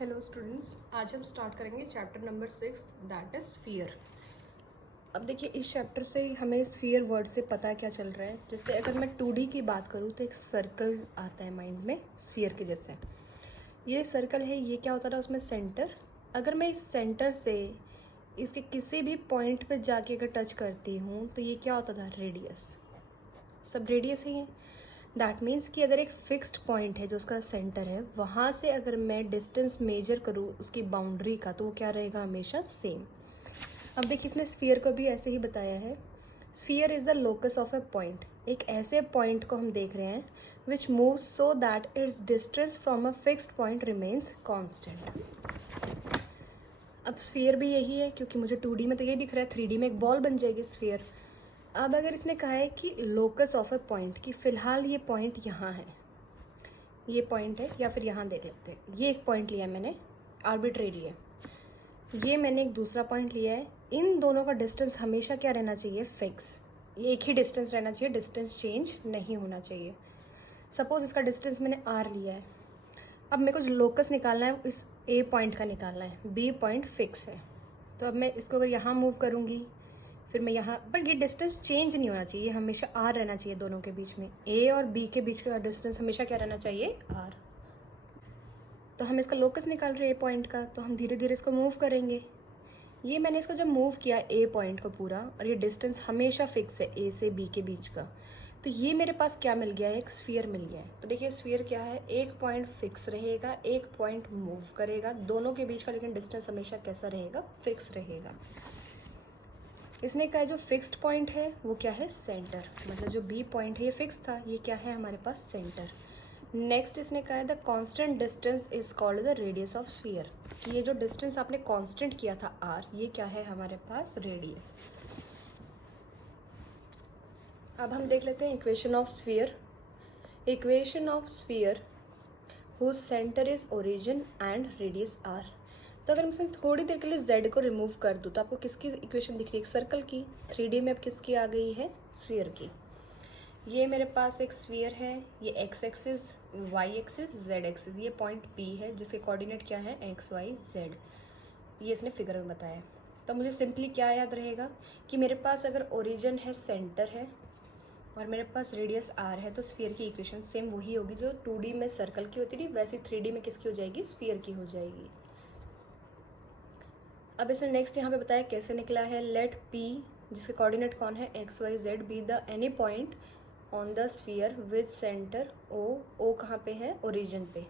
Hello students, आज हम start करेंगे chapter number 6 that is sphere. अब देखिए, इस चैप्टर से हमें स्फीयर वर्ड से पता क्या चल रहा है। जैसे अगर मैं 2D की बात करूँ तो एक सर्कल आता है माइंड में स्फीयर के जैसे। ये सर्कल है, ये क्या होता था उसमें सेंटर। अगर मैं इस सेंटर से इसके किसी भी पॉइंट पे जाके अगर टच करती हूँ तो ये क्या होता था, रेडियस। सब रेडियस ही है। दैट मीन्स कि अगर एक फिक्स्ड पॉइंट है जो उसका सेंटर है, वहाँ से अगर मैं डिस्टेंस मेजर करूँ उसकी बाउंड्री का, तो वो क्या रहेगा, हमेशा सेम। अब देखिए, इसने स्फीयर को भी ऐसे ही बताया है। Sphere is the locus of A point. एक ऐसे पॉइंट को हम देख रहे हैं विच moves so that it's distance from a fixed point remains constant. अब स्फीयर भी यही है, क्योंकि मुझे 2D में तो ये दिख रहा है, 3D में एक बॉल बन जाएगी स्फीयर। अब अगर इसने कहा है कि लोकस ऑफ ए पॉइंट, कि फिलहाल ये पॉइंट यहाँ है, ये पॉइंट है, या फिर यहाँ देख लेते हैं, ये एक पॉइंट लिया है मैंने, आर्बिट्रेरी है। ये मैंने एक दूसरा पॉइंट लिया है। इन दोनों का डिस्टेंस हमेशा क्या रहना चाहिए, फिक्स। ये एक ही डिस्टेंस रहना चाहिए, डिस्टेंस चेंज नहीं होना चाहिए। सपोज इसका डिस्टेंस मैंने r लिया है। अब मेरे को जो लोकस निकालना है इस a पॉइंट का निकालना है, b पॉइंट फिक्स है। तो अब मैं इसको अगर यहाँ मूव करूँगी, फिर मैं यहाँ, बट ये डिस्टेंस चेंज नहीं होना चाहिए, हमेशा r रहना चाहिए दोनों के बीच में। a और b के बीच का डिस्टेंस हमेशा क्या रहना चाहिए, r। तो हम इसका लोकस निकाल रहे हैं a पॉइंट का, तो हम धीरे धीरे इसको मूव करेंगे। ये मैंने इसको जब मूव किया a पॉइंट को पूरा, और ये डिस्टेंस हमेशा फिक्स है a से b के बीच का, तो ये मेरे पास क्या मिल गया है, एक स्फीयर मिल गया है। तो देखिए, स्फीयर क्या है, एक पॉइंट फिक्स रहेगा, एक पॉइंट मूव करेगा, दोनों के बीच का लेकिन डिस्टेंस हमेशा कैसा रहेगा, फिक्स रहेगा। इसने कहा जो फिक्स्ड पॉइंट है वो क्या है, सेंटर। मतलब जो बी पॉइंट है ये फिक्स था, ये क्या है हमारे पास, सेंटर। नेक्स्ट इसने कहा है the constant distance is called the radius of sphere, कि ये जो डिस्टेंस आपने कांस्टेंट किया था आर, ये क्या है हमारे पास, रेडियस। अब हम देख लेते हैं equation of sphere. Equation of sphere whose centre is origin and radius r. तो अगर मैं इसमें थोड़ी देर के लिए z को रिमूव कर दूँ तो आपको किसकी इक्वेशन दिख रही है, एक सर्कल की। 3D में अब किसकी आ गई है, स्फीयर की। ये मेरे पास एक स्फीयर है, ये x axis, y axis, z axis, ये पॉइंट P है जिसके कोऑर्डिनेट क्या है, x y z। ये इसने फिगर में बताया। तो मुझे सिंपली क्या याद रहेगा कि मेरे पास अगर ओरिजिन है, सेंटर है, और मेरे पास रेडियस r है, तो स्फीयर की इक्वेशन सेम वही होगी जो 2D में सर्कल की होती थी, वैसे 3D में किसकी हो जाएगी, स्फीयर की हो जाएगी। अब इसने नेक्स्ट यहाँ पे बताया कैसे निकला है। लेट P, जिसके कोऑर्डिनेट कौन है, x y z, be the any point on the sphere with centre O। O कहाँ पे है, ओरिजिन पे।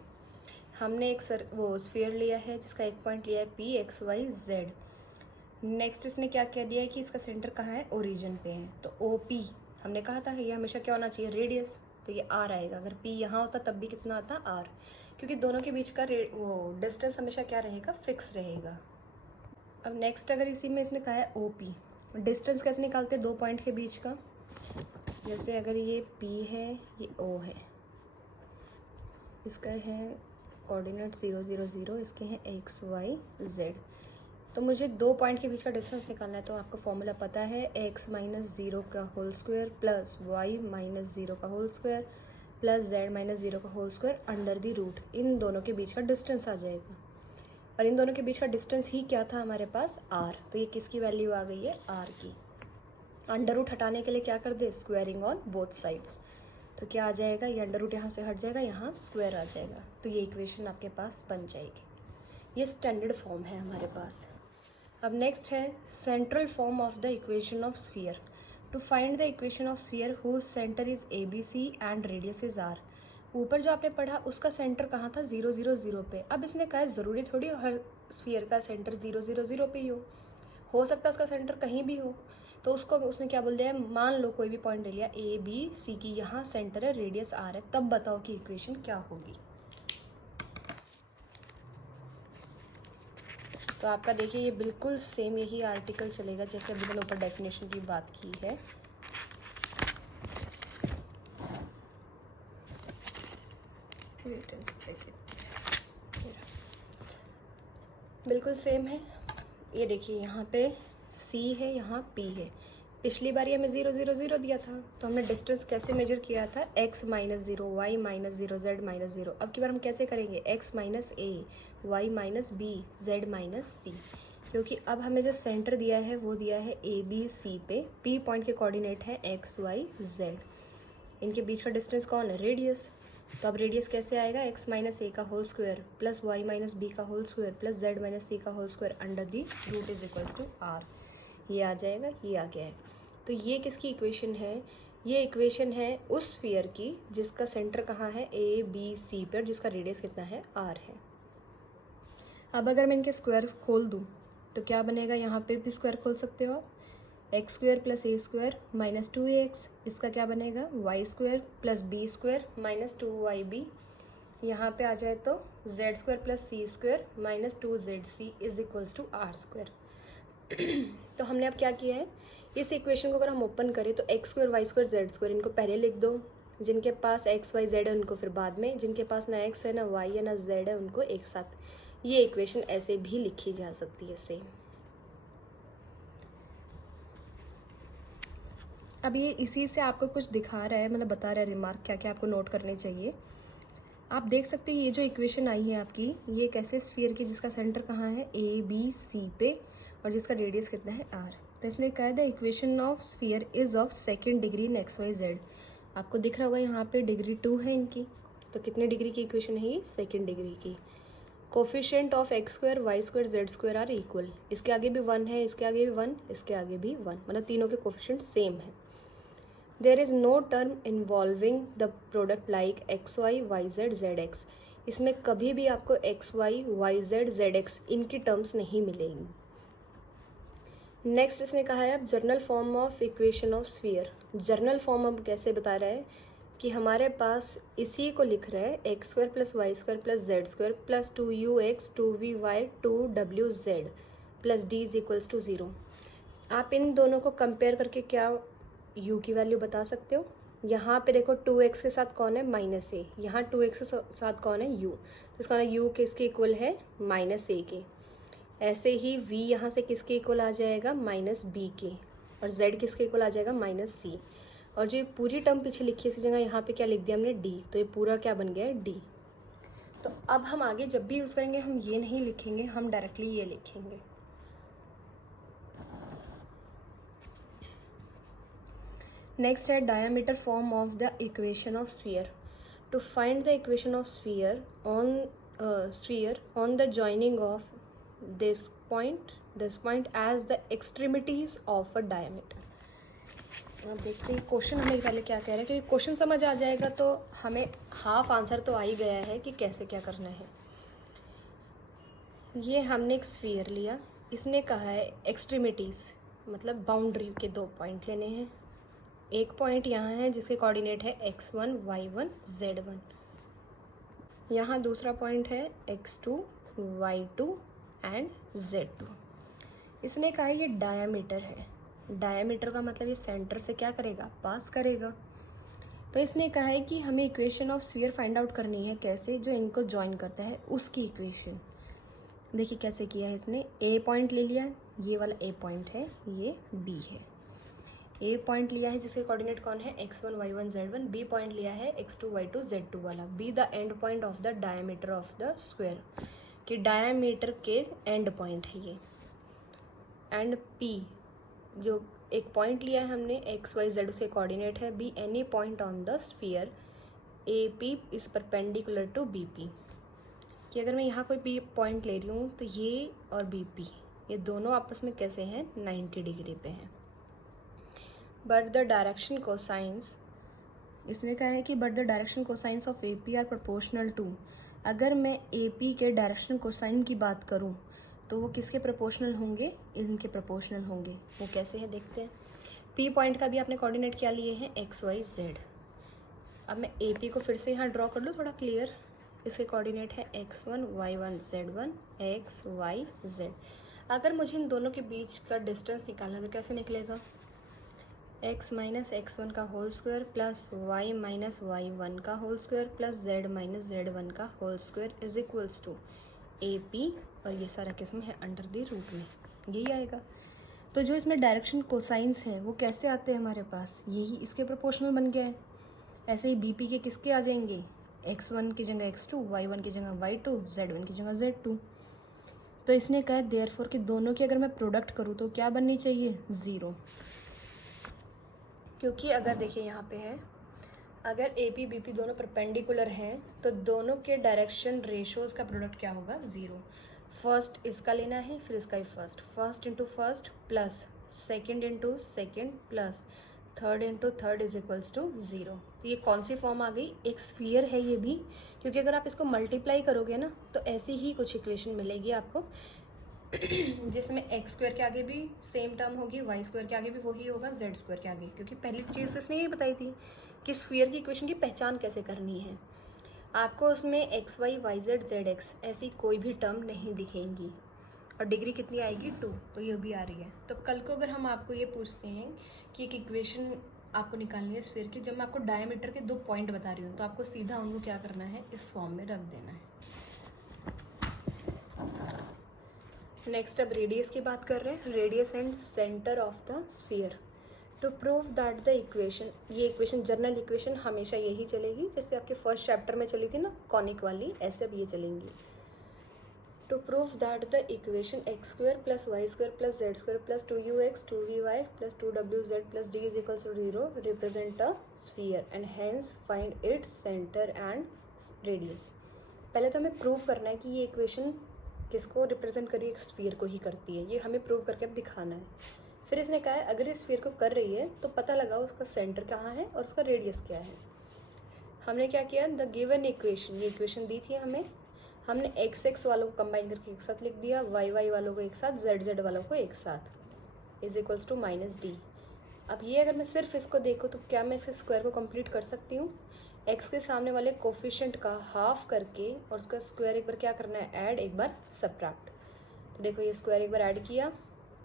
हमने एक वो स्फीयर लिया है जिसका एक पॉइंट लिया है P, x y z। Next इसने क्या कह दिया है कि इसका सेंटर कहाँ है, ओरिजिन पे है। तो OP हमने कहा था ये हमेशा क्या होना चाहिए, रेडियस, तो ये r आएगा। अगर P यहाँ होता तब भी कितना आता, r, क्योंकि दोनों के बीच का वो डिस्टेंस हमेशा क्या रहेगा, फिक्स रहेगा। अब नेक्स्ट अगर इसी में इसने कहा है OP, डिस्टेंस कैसे निकालते हैं दो पॉइंट के बीच का। जैसे अगर ये P है, ये O है, इसका है कोऑर्डिनेट 0 0 0, इसके हैं x y z। तो मुझे दो पॉइंट के बीच का डिस्टेंस निकालना है, तो आपको फॉर्मूला पता है, x माइनस 0 का whole square plus y minus 0 का whole square plus z minus 0 का whole square under the root. इन दोनों के बीच का डिस्टेंस आ जाएगा, और इन दोनों के बीच का डिस्टेंस ही क्या था हमारे पास, r। तो ये किसकी वैल्यू आ गई है, r की। अंडर रूट हटाने के लिए क्या कर दे, स्क्वायरिंग ऑन बोथ साइड्स। तो क्या आ जाएगा, ये अंडर रूट यहाँ से हट जाएगा, यहाँ स्क्वायर आ जाएगा, तो ये इक्वेशन आपके पास बन जाएगी। ये स्टैंडर्ड फॉर्म है हमारे पास। अब नेक्स्ट है central form of the equation of sphere. To find the equation of sphere whose centre is ABC and radius is r। ऊपर जो आपने पढ़ा उसका सेंटर कहाँ था, 0 0 0 पे। अब इसने कहा ज़रूरी थोड़ी हर स्फीयर का सेंटर 0 0 0 पे ही हो सकता है उसका सेंटर कहीं भी हो। तो उसको उसने क्या बोल दिया है, मान लो कोई भी पॉइंट ले लिया ABC की, यहाँ सेंटर है, रेडियस r है, तब बताओ कि इक्वेशन क्या होगी। तो आपका देखिए ये बिल्कुल सेम यही आर्टिकल चलेगा जैसे अभी मैंने ऊपर डेफिनेशन की बात की है। बिल्कुल सेम है। ये देखिए यहाँ पे C है, यहाँ P है, पिछली बार हमें 0 0 0 दिया था, तो हमने डिस्टेंस कैसे मेजर किया था, x minus 0, y minus 0, z minus 0। अब की बार हम कैसे करेंगे, x minus a, y minus b, z minus c, क्योंकि अब हमें जो सेंटर दिया है वो दिया है ए बी सी पे, p पॉइंट के कोऑर्डिनेट है x y z, इनके बीच का डिस्टेंस कौन है, रेडियस। तो अब रेडियस कैसे आएगा, x माइनस ए का whole square plus y minus b का whole square plus z minus c का whole square under the root is equals to r। ये आ जाएगा, ये आ गया है। तो ये किसकी इक्वेशन है, ये इक्वेशन है उस स्फीयर की जिसका सेंटर कहाँ है, ए बी सी पर, जिसका रेडियस कितना है, r है। अब अगर मैं इनके स्क्वायर्स खोल दूँ तो क्या बनेगा, यहाँ पे भी स्क्वायर खोल सकते हो आप, x square plus a square minus 2ax, इसका क्या बनेगा, y square plus b square minus 2yb, यहाँ पे आ जाए तो z square plus c square minus 2zc is equals to r square. तो हमने अब क्या किया है, इस इक्वेशन को अगर हम ओपन करें तो x square y square z square इनको पहले लिख दो, जिनके पास एक्स वाई जेड है उनको फिर बाद में, जिनके पास ना एक्स है ना वाई है ना जेड है उनको एक साथ। ये इक्वेशन ऐसे भी लिखी जा सकती है सेम। अब ये इसी से आपको कुछ दिखा रहा है, मतलब बता रहा है रिमार्क क्या क्या आपको नोट करने चाहिए। आप देख सकते हैं ये जो इक्वेशन आई है आपकी, ये एक ऐसे स्फीयर की जिसका सेंटर कहाँ है, ए बी सी पे, और जिसका रेडियस कितना है r। तो इसने कहा the equation of sphere is of second degree in x y z. आपको दिख रहा होगा यहाँ पे डिग्री 2 है इनकी, तो कितने डिग्री की इक्वेशन है ये, सेकेंड डिग्री की। Coefficient of x square y square z square are equal, इसके आगे भी 1 है, इसके आगे भी 1, इसके आगे भी 1, मतलब तीनों के कोफिशिएंट सेम है। There is no term involving the product like x y y z z x, इसमें कभी भी आपको x y y z z x इनकी टर्म्स नहीं मिलेंगी। नेक्स्ट इसने कहा है अब general form of equation of sphere. General form अब कैसे बता रहा है कि हमारे पास इसी को लिख रहा है x square plus y square plus z square plus 2ux 2vy 2wz plus d is equals to 0। आप इन दोनों को कंपेयर करके क्या u की वैल्यू बता सकते हो। यहाँ पे देखो 2x के साथ कौन है, माइनस ए, यहाँ 2x के साथ कौन है, u, तो इसका u किसके इक्वल है, माइनस ए के। ऐसे ही v यहाँ से किसके इक्वल आ जाएगा, माइनस बी के, और z किसके इक्वल आ जाएगा, माइनस सी। और जो ये पूरी टर्म पीछे लिखी है इसी जगह यहाँ पे क्या लिख दिया हमने, d, तो ये पूरा क्या बन गया है, d। तो अब हम आगे जब भी यूज़ करेंगे हम ये नहीं लिखेंगे, हम डायरेक्टली ये लिखेंगे। नेक्स्ट है diameter form of the equation of sphere. To find the equation of sphere on the joining of this point as the extremities of a diameter। अब देखते हैं क्वेश्चन हमें पहले क्या कह रहा है, क्योंकि क्वेश्चन समझ आ जाएगा तो हमें हाफ आंसर तो आ ही गया है कि कैसे क्या करना है। ये हमने एक स्फीयर लिया, इसने कहा है एक्सट्रीमिटीज़ मतलब बाउंड्री के 2 पॉइंट लेने हैं। एक पॉइंट यहाँ है जिसके कोऑर्डिनेट है x1 y1 z1, यहाँ दूसरा पॉइंट है x2 y2 एंड z2। इसने कहा ये डायामीटर है, डायामीटर का मतलब ये सेंटर से क्या करेगा, पास करेगा। तो इसने कहा है कि हमें equation of sphere find out करनी है, कैसे, जो इनको ज्वाइन करता है उसकी इक्वेशन। देखिए कैसे किया है इसने, ए पॉइंट ले लिया, ये वाला ए पॉइंट है, ये बी है। ए पॉइंट लिया है जिसके कोऑर्डिनेट कौन है, x1 y1 z1, B point लिया है x2 y2 z2 वाला। Be the end point of the diameter of the square, कि डायमीटर के एंड पॉइंट है ये। एंड पी जो एक पॉइंट लिया है हमने एक्स वाई जेड उसके कोऑर्डिनेट है, B any point on the sphere A P is perpendicular to B P, कि अगर मैं यहाँ कोई पी पॉइंट ले रही हूँ तो ये और बी पी ये दोनों आपस में कैसे हैं, 90 डिग्री पे हैं। बट द डायरेक्शन कोसाइंस, इसने कहा है कि but the direction cosines of A P are proportional to, अगर मैं ए पी के डायरेक्शन कोसाइन की बात करूं तो वो किसके प्रोपोर्शनल होंगे, इनके प्रोपोर्शनल होंगे। वो कैसे है देखते हैं। पी पॉइंट का भी आपने कोऑर्डिनेट क्या लिए हैं, एक्स वाई जेड। अब मैं ए पी को फिर से यहाँ ड्रॉ कर लूँ थोड़ा क्लियर। इसके कोऑर्डिनेट है x1 y1 z1 x y z। अगर मुझे इन दोनों के बीच का डिस्टेंस निकालना तो कैसे निकलेगा, x माइनस x1 का whole square plus y minus y1 का whole square plus z minus z1 का whole square is equals to A P, और ये सारा किस्म है अंडर द रूट में, यही आएगा। तो जो इसमें डायरेक्शन कोसाइंस हैं वो कैसे आते हैं हमारे पास, यही इसके प्रोपोर्शनल बन गए हैं। ऐसे ही बीपी के किसके आ जाएंगे, x1 की जगह x2, y1 की जगह y2, z1 की जगह z2। तो इसने कहा देयरफॉर कि दोनों की अगर मैं प्रोडक्ट करूँ तो क्या बननी चाहिए, 0। क्योंकि अगर देखिए यहाँ पे है, अगर ए पी बी पी दोनों परपेंडिकुलर हैं तो दोनों के डायरेक्शन रेशोज़ का प्रोडक्ट क्या होगा, 0। फर्स्ट इसका लेना है, फिर इसका भी first into first plus second into second plus third into third is equals to 0। तो ये कौन सी फॉर्म आ गई, एक स्फीयर है ये भी, क्योंकि अगर आप इसको मल्टीप्लाई करोगे ना तो ऐसी ही कुछ इक्वेशन मिलेगी आपको जिसमें एक्स स्क्वायर के आगे भी सेम टर्म होगी, वाई स्क्वायर के आगे भी वही होगा, जेड स्क्वायर के आगे। क्योंकि पहली चीज़ इसने ये बताई थी कि स्फीयर की इक्वेशन की पहचान कैसे करनी है। आपको उसमें x y y z z x ऐसी कोई भी टर्म नहीं दिखेंगी, और डिग्री कितनी आएगी, 2, तो ये भी आ रही है। तो कल को अगर हम आपको ये पूछते हैं कि एक इक्वेशन आपको निकालनी है स्फीयर की, जब मैं आपको डायमीटर के 2 पॉइंट बता रही हूँ तो आपको सीधा उनको क्या करना है, इस फॉर्म में रख देना है। नेक्स्ट अब रेडियस की बात कर रहे हैं, radius and centre of the sphere. To prove that the equation, ये इक्वेशन जनरल इक्वेशन हमेशा यही चलेगी जैसे आपके फर्स्ट चैप्टर में चली थी ना कॉनिक वाली, ऐसे अब ये चलेंगी। To prove that the equation x square plus y square plus z square plus 2ux 2vy plus 2wz plus d is equals to 0 represent a sphere and hence find its centre and radius. पहले तो हमें prove करना है कि ये equation किसको represent करिए, sphere को ही करती है, ये हमें प्रूव करके अब दिखाना है। फिर इसने कहा है अगर ये स्फीयर को कर रही है तो पता लगाओ उसका सेंटर कहाँ है और उसका रेडियस क्या है। हमने क्या किया, द गिवन इक्वेशन, ये इक्वेशन दी थी हमें, हमने एक्स एक्स वालों को कंबाइन करके एक साथ लिख दिया, वाई वाई वालों को एक साथ, जेड जेड वालों को एक साथ, इज इक्वल्स टू -d। अब ये अगर मैं सिर्फ इसको देखूँ तो क्या मैं इसके स्क्वायर को कंप्लीट कर सकती हूँ, एक्स के सामने वाले कोफिशिएंट का हाफ करके और उसका स्क्वायर एक बार क्या करना है, ऐड, एक बार सब्ट्रैक्ट। तो देखो ये स्क्वायर एक बार ऐड किया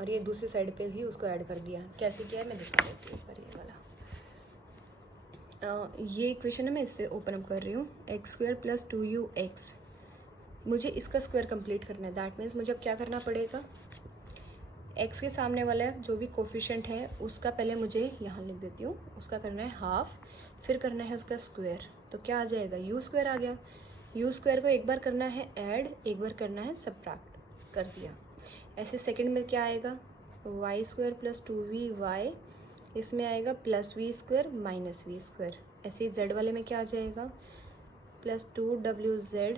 और ये दूसरी साइड पे भी उसको ऐड कर दिया। कैसे किया है मैं दिखा देती हूँ एक बार, ये वाला ये इक्वेशन है, मैं इससे ओपन अप कर रही हूँ, एक्स स्क्वायर प्लस 2ux, मुझे इसका स्क्वायर कंप्लीट करना है। दैट मीन्स मुझे अब क्या करना पड़ेगा, एक्स के सामने वाला जो भी कोफिशिएंट है उसका पहले मुझे यहाँ लिख देती हूँ, उसका करना है हाफ, फिर करना है उसका स्क्वायर, तो क्या आ जाएगा, यू स्क्वायर आ गया। यू स्क्वायर को एक बार करना है ऐड, एक बार करना है सब्ट्रैक्ट, कर दिया। ऐसे सेकंड में क्या आएगा, वाई स्क्वायर प्लस 2vy, इसमें आएगा plus V square minus we square. ऐसे जेड वाले में क्या आ जाएगा, प्लस 2wz,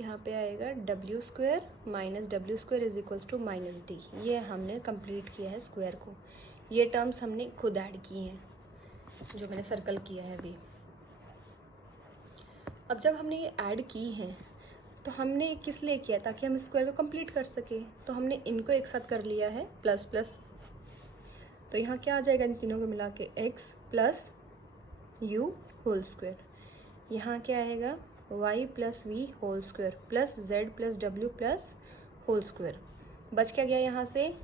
यहाँ पे आएगा W square minus W square is equals to -d। ये हमने कंप्लीट किया है स्क्वायर को, ये टर्म्स हमने खुद ऐड किए हैं जो मैंने सर्कल किया है अभी। अब जब हमने ये ऐड की हैं तो हमने किस लिए किया, ताकि हम स्क्वायर को कंप्लीट कर सके, तो हमने इनको एक साथ कर लिया है प्लस प्लस। तो यहाँ क्या आ जाएगा इन तीनों को मिला के, x plus u whole square, यहाँ क्या आएगा y plus v whole square plus z plus डब्ल्यू प्लस होल स्क्वायर। बच क्या गया यहाँ से,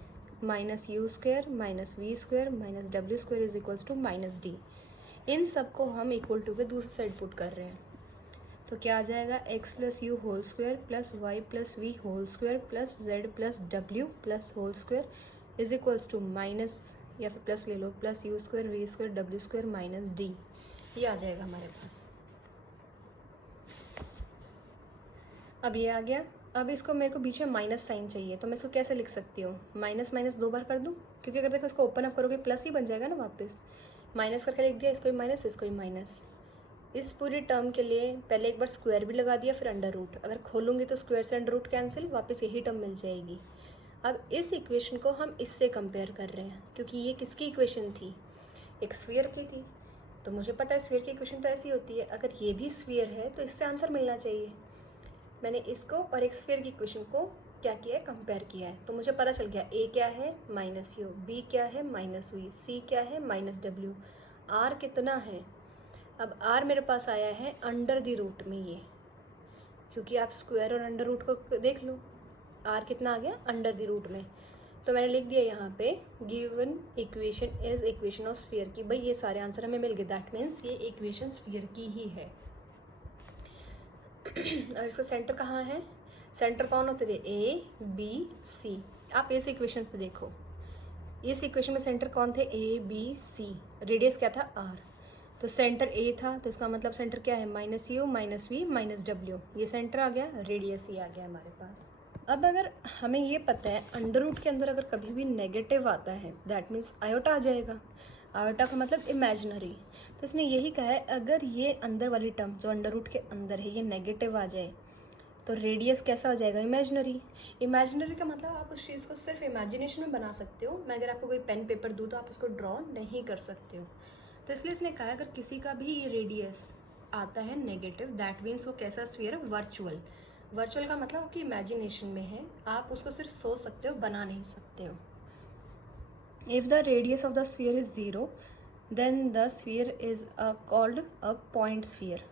minus u square minus we square minus W square is equals to -d। इन सबको हम इक्वल टू पे दूसरी साइड पुट कर रहे हैं, तो क्या आ जाएगा, x plus u whole square plus y plus v whole square plus z plus डब्ल्यू plus whole square is equals to minus, या फिर प्लस ले लो, plus u square v square डब्ल्यू स्क्वायर माइनस d। ये आ जाएगा हमारे पास। अब ये आ गया। अब इसको मेरे को बीच में माइनस साइन चाहिए, तो मैं इसको कैसे लिख सकती हूँ, माइनस माइनस 2 बार कर दूँ, क्योंकि अगर देखो इसको ओपन अप करोगे प्लस ही बन जाएगा ना वापस। माइनस करके लिख दिया, इसको भी माइनस, इसको भी माइनस। इस पूरी टर्म के लिए पहले एक बार स्क्वायर भी लगा दिया, फिर अंडर रूट, अगर खोलूँगी तो स्क्वायर से अंडर रूट कैंसिल, वापस यही टर्म मिल जाएगी। अब इस इक्वेशन को हम इससे कंपेयर कर रहे हैं, क्योंकि ये किसकी इक्वेशन थी, एक स्फीयर की थी। तो मुझे पता है स्फीयर की इक्वेशन तो ऐसी होती है, अगर ये भी स्फीयर है तो इससे आंसर मिलना चाहिए। मैंने इसको और एक स्फीयर की इक्वेशन को क्या किया है, कंपेयर किया है, तो मुझे पता चल गया ए क्या है माइनस यू, बी क्या है माइनस वी, सी क्या है माइनस डब्ल्यू, आर कितना है। अब आर मेरे पास आया है अंडर द रूट में, ये क्योंकि आप स्क्वायर और अंडर रूट को देख लो, आर कितना आ गया अंडर द रूट में। तो मैंने लिख दिया यहाँ पे given equation is equation of sphere की। भाई ये सारे आंसर हमें मिल गए, दैट मीन्स ये इक्वेशन स्फीयर की ही है। और इसका सेंटर कहाँ है, सेंटर कौन होते थे, ए बी सी, आप इस इक्वेशन से देखो, इस इक्वेशन में सेंटर कौन थे, ए बी सी, रेडियस क्या था आर, तो सेंटर ए था तो इसका मतलब सेंटर क्या है, minus u minus v minus डब्ल्यू, ये सेंटर आ गया, रेडियस ही आ गया हमारे पास। अब अगर हमें ये पता है अंडर रूट के अंदर अगर कभी भी नेगेटिव आता है दैट मीन्स आयोटा आ जाएगा, आयोटा का मतलब इमेजिनरी, तो इसने यही कहा है अगर ये अंदर वाली टर्म जो अंडर रूट के अंदर है ये नेगेटिव आ जाए तो रेडियस कैसा हो जाएगा, इमेजिनरी। इमेजिनरी का मतलब आप उस चीज़ को सिर्फ इमेजिनेशन में बना सकते हो, मैं अगर आपको कोई पेन पेपर दूँ तो आप उसको ड्रॉ नहीं कर सकते हो, तो इसलिए इसने कहा अगर किसी का भी ये रेडियस आता है नेगेटिव दैट मीन्स वो कैसा स्फीयर है, वर्चुअल। वर्चुअल का मतलब आपकी इमेजिनेशन में है, आप उसको सिर्फ सोच सकते हो, बना नहीं सकते हो। If the radius of the sphere is 0 then the sphere is called a point sphere.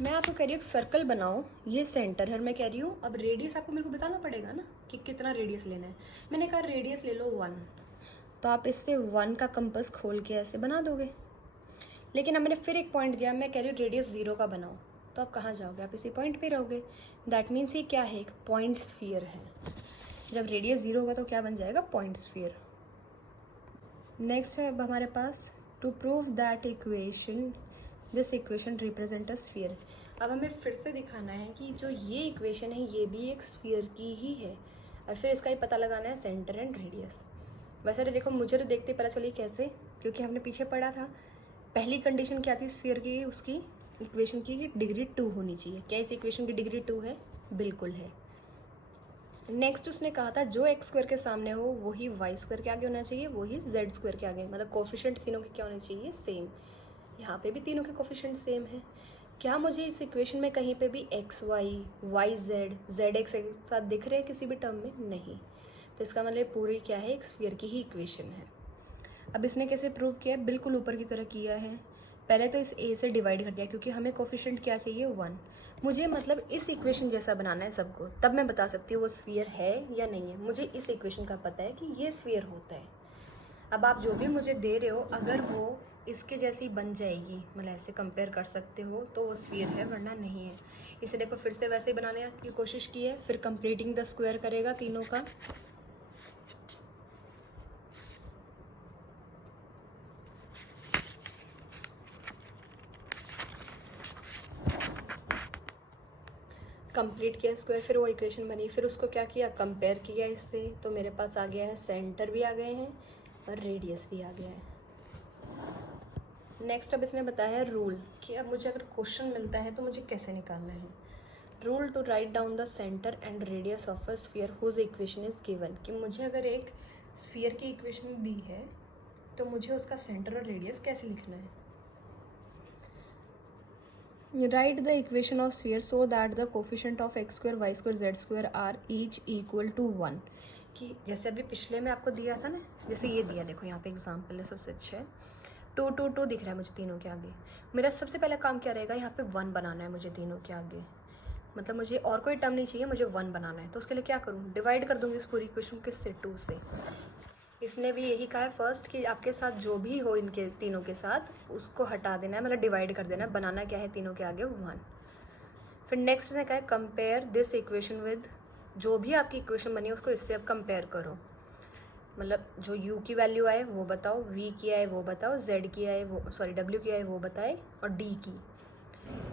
मैं आपको कह रही हूँ एक सर्कल बनाओ, ये सेंटर है, मैं कह रही हूँ अब रेडियस आपको मेरे को बताना पड़ेगा ना कि कितना रेडियस लेना है। मैंने कहा रेडियस ले लो 1, तो आप इससे 1 का कंपास खोल के ऐसे बना दोगे, लेकिन अब मैंने फिर एक पॉइंट दिया, मैं कह रही हूँ रेडियस 0 का बनाओ, तो आप कहाँ जाओगे, आप इसी पॉइंट पे रहोगे, दैट मीन्स ये क्या है, एक पॉइंट स्फीयर है। जब रेडियस 0 होगा तो क्या बन जाएगा, पॉइंट स्फीयर। नेक्स्ट है अब हमारे पास to prove that equation this equation represent a sphere. अब हमें फिर से दिखाना है कि जो ये इक्वेशन है ये भी एक स्फीयर की ही है, और फिर इसका ही पता लगाना है सेंटर एंड रेडियस। वैसे तो देखो मुझे तो देखते पता चली कैसे, क्योंकि हमने पीछे पढ़ा था पहली कंडीशन क्या थी स्फीयर की, उसकी इक्वेशन की कि डिग्री 2 होनी चाहिए। क्या इस इक्वेशन की डिग्री 2 है, बिल्कुल है। नेक्स्ट उसने कहा था जो एक्स स्क्वायर के सामने हो वही वाई स्क्वायर के आगे होना चाहिए, वही जेड स्क्वायर के आगे, मतलब कोफिशिएंट तीनों के क्या होने चाहिए, सेम। यहाँ पे भी तीनों के कोफिशिएंट सेम है। क्या मुझे इस इक्वेशन में कहीं पे भी x y, y z, z x एक साथ दिख रहे हैं किसी भी टर्म में, नहीं, तो इसका मतलब पूरी क्या है, एक स्फीयर की ही इक्वेशन है। अब इसने कैसे प्रूव किया, बिल्कुल ऊपर की तरह किया है। पहले तो इस ए से डिवाइड कर दिया क्योंकि हमें कोफिशिएंट क्या चाहिए, 1। मुझे मतलब इस इक्वेशन जैसा बनाना है सबको, तब मैं बता सकती हूँ वो स्फीयर है या नहीं है। मुझे इस इक्वेशन का पता है कि ये स्फीयर होता है। अब आप जो भी मुझे दे रहे हो अगर वो इसके जैसी बन जाएगी, मतलब ऐसे कंपेयर कर सकते हो, तो वो स्फीयर है, वरना नहीं है। इसे देखो फिर से वैसे बनाने की कोशिश की है, फिर कंप्लीटिंग द स्क्वायर करेगा तीनों का, कंप्लीट किया स्क्वायर, फिर वो इक्वेशन बनी, फिर उसको क्या किया, कंपेयर किया इससे, तो मेरे पास आ गया है सेंटर भी आ गए हैं और रेडियस भी आ गया है। नेक्स्ट अब इसने बताया है रूल, कि अब मुझे अगर क्वेश्चन मिलता है तो मुझे कैसे निकालना है। Rule to write down the centre and radius of a sphere whose equation is given, कि मुझे अगर एक स्फीयर की इक्वेशन दी है तो मुझे उसका सेंटर और रेडियस कैसे लिखना है। Write the equation of sphere so that the coefficient of x square y square z square are each equal to 1, कि जैसे अभी पिछले में आपको दिया था ना, जैसे ये दिया, देखो यहाँ पे एग्जाम्पल है, सबसे अच्छा है, 2 2 2 दिख रहा है मुझे तीनों के आगे। मेरा सबसे पहला काम क्या रहेगा, यहाँ पे 1 बनाना है मुझे तीनों के आगे, मतलब मुझे और कोई टर्म नहीं चाहिए, मुझे 1 बनाना है। तो उसके लिए क्या करूँ, डिवाइड कर दूँगी इस पूरी इक्वेशन किससे, 2 से। इसने भी यही कहा है फर्स्ट कि आपके साथ जो भी हो इनके तीनों के साथ उसको हटा देना है, मतलब डिवाइड कर देना है, बनाना क्या है तीनों के आगे 1। फिर नेक्स्ट ने कहा है कंपेयर दिस इक्वेशन विद, जो भी आपकी इक्वेशन बनी है उसको इससे अब कंपेयर करो, मतलब जो u की वैल्यू आए वो बताओ, v की आए वो बताओ, z की आए वो, सॉरी w की आए वो बताए, और d की।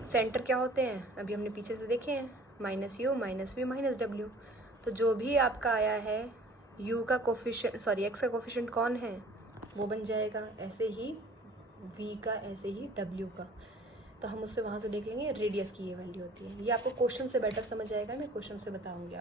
सेंटर क्या होते हैं अभी हमने पीछे से देखे हैं, minus u minus v minus डब्ल्यू, तो जो भी आपका आया है u का कोफिशिएंट, सॉरी x का कोफिशिएंट कौन है वो बन जाएगा, ऐसे ही v का, ऐसे ही w का, तो हम उससे वहाँ से देख लेंगे रेडियस की ये वैल्यू होती है। ये आपको क्वेश्चन से बेटर समझ आएगा, मैं क्वेश्चन से बताऊँगी।